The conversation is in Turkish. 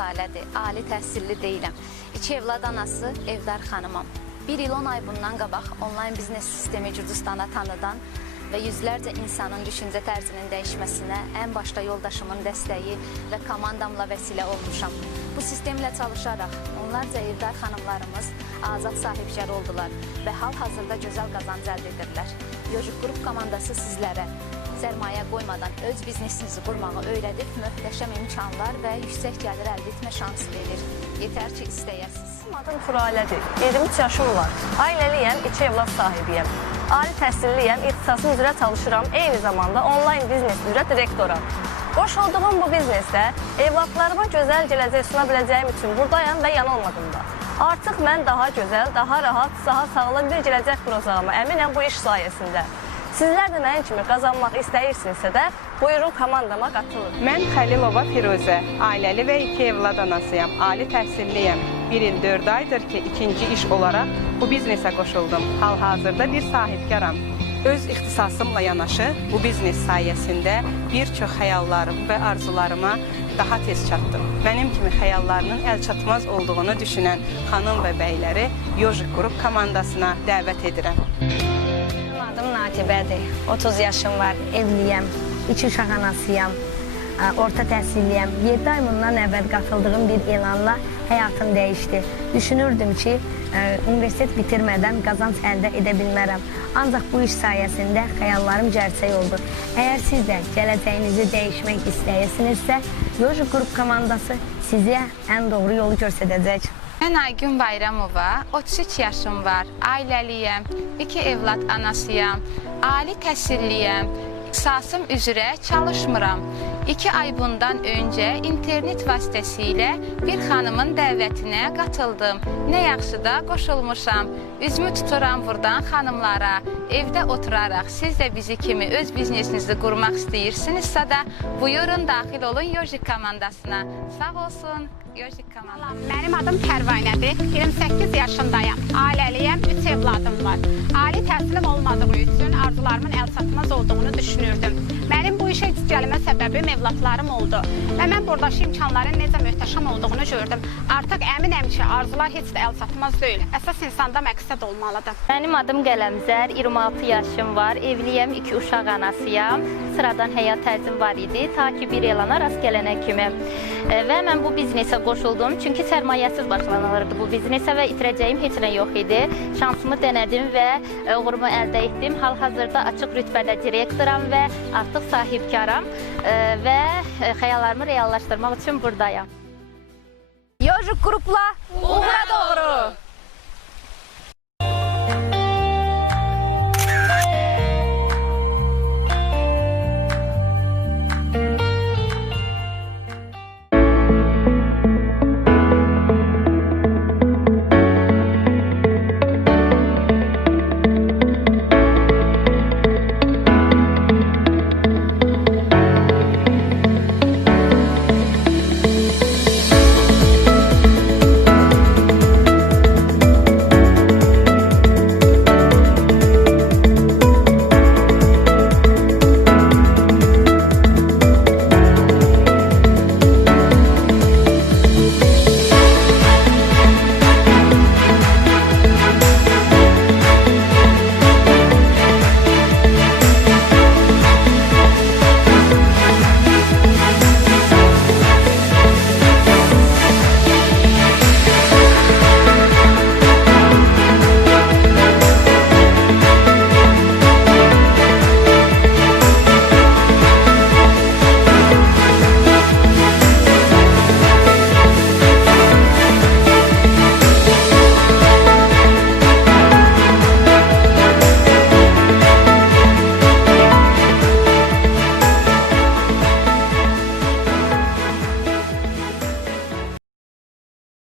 adım Tünzalədir. Ali təhsilli deyiləm. İki evlad anası, evdar xanımam. Bir il 10 ay bundan qabaq onlayn biznes sistemi Gürcüstana tanıdan və yüzlərcə insanın düşüncə tərzinin dəyişməsinə ən başda yoldaşımın dəstəyi və komandamla vəsilə olmuşam. Bu sistemlə çalışaraq onlarca evdar xanımlarımız azad sahibkar oldular və hal-hazırda gözəl qazanc əldə edirlər. Yojik Qrup komandası sizlərə sərmayə qoymadan öz biznesinizi qurmağı öyrədib möhtəşəm imkanlar və yüksək gəlir əldə etmə şansı verir. Yetər ki, istəyəsiniz. Adım Turalədir. 23 yaşım var. Ailəliyəm, iki evlad sahibiyəm. Ali təhsilliyəm, ixtisasım üzrə çalışıram. Eyni zamanda onlayn biznes üzrə direktoram. Qoşulduğum bu biznesdə evladlarıma gözəl gələcək suna biləcəyim üçün buradayam və yanılmadım da. Artıq mən daha gözəl, daha rahat, daha sağlam bir gələcək quracağıma əminəm bu iş sayəsində. Sizlər də mənim kimi qazanmaq istəyirsinizsə də buyurun komandama qatılın. Mən Xəlilova Firuzə, ailəli və iki evlad anasıyam. Ali təhsilliyəm. Bir il 4 aydır ki, ikinci iş olaraq bu biznesə qoşuldum. Hal-hazırda bir sahibkaram. Öz ixtisasımla yanaşı bu biznes sayəsində bir çox xəyallarım və arzularıma daha tez çatdım. Mənim kimi xəyallarının əlçatmaz olduğunu düşünən xanım və bəyləri Yojik Qrup komandasına dəvət edirəm. Adım Natibədir. 30 yaşım var, evliyəm, iki uşaq anasıyam, ə, orta təhsilliyəm. 7 ay bundan əvvəl qatıldığım bir elanla həyatım dəyişdi. Düşünürdüm ki, ə, universitet bitirmədən qazanc əldə edə bilmərəm. Ancaq bu iş sayəsində xəyallarım gerçək oldu. Əgər siz də gələcəyinizi dəyişmək istəyirsinizsə, Yoji Qrup komandası sizə ən doğru yolu göstərəcək. Mən Aygün Bayramova, 33 yaşım var, ailəliyəm, iki evlad anasıyam, ali təhsilliyəm, ixtisasım üzrə çalışmıram. İki ay bundan öncə internet vasitəsilə bir xanımın dəvətinə qatıldım. Nə yaxşı da qoşulmuşam. Üzümü tuturam buradan xanımlara. Evdə oturaraq siz də bizi kimi öz biznesinizi qurmaq istəyirsinizsə də buyurun daxil olun Yojik komandasına. Sağ olsun Yojik komandası. Mənim adım Pərvanədir. 28 yaşındayam. Ailəliyəm, 3 evladım var. Ali təhsilim olmadığı üçün arzularımın əlçatmaz olduğunu düşünürdüm. Mənim işə gəlmə səbəbim evlatlarım oldu. Və mən buradakı imkanların necə möhtəşəm olduğunu gördüm. Artıq əminəm ki, arzular heç də əlçatmaz deyil. Əsas insanda məqsəd olmalıdır. Mənim adım Qələmzər, 26 yaşım var, evliyəm, iki uşaq anasıyam. Sıradan həyat tərzim var idi, ta ki bir elana rast gələnə kimi. E, Və mən bu biznesə qoşuldum, çünki sərmayəsiz başlanılırdı bu biznesə və itirəcəyim heç nə yox idi. Şansımı denədim və e, uğurumu əldə etdim. Hal-hazırda açıq rütbədə direktoram və artıq sahibkaram e, və e, xəyallarımı reallaşdırmaq üçün buradayam. Yojik Qrupla uğura doğru.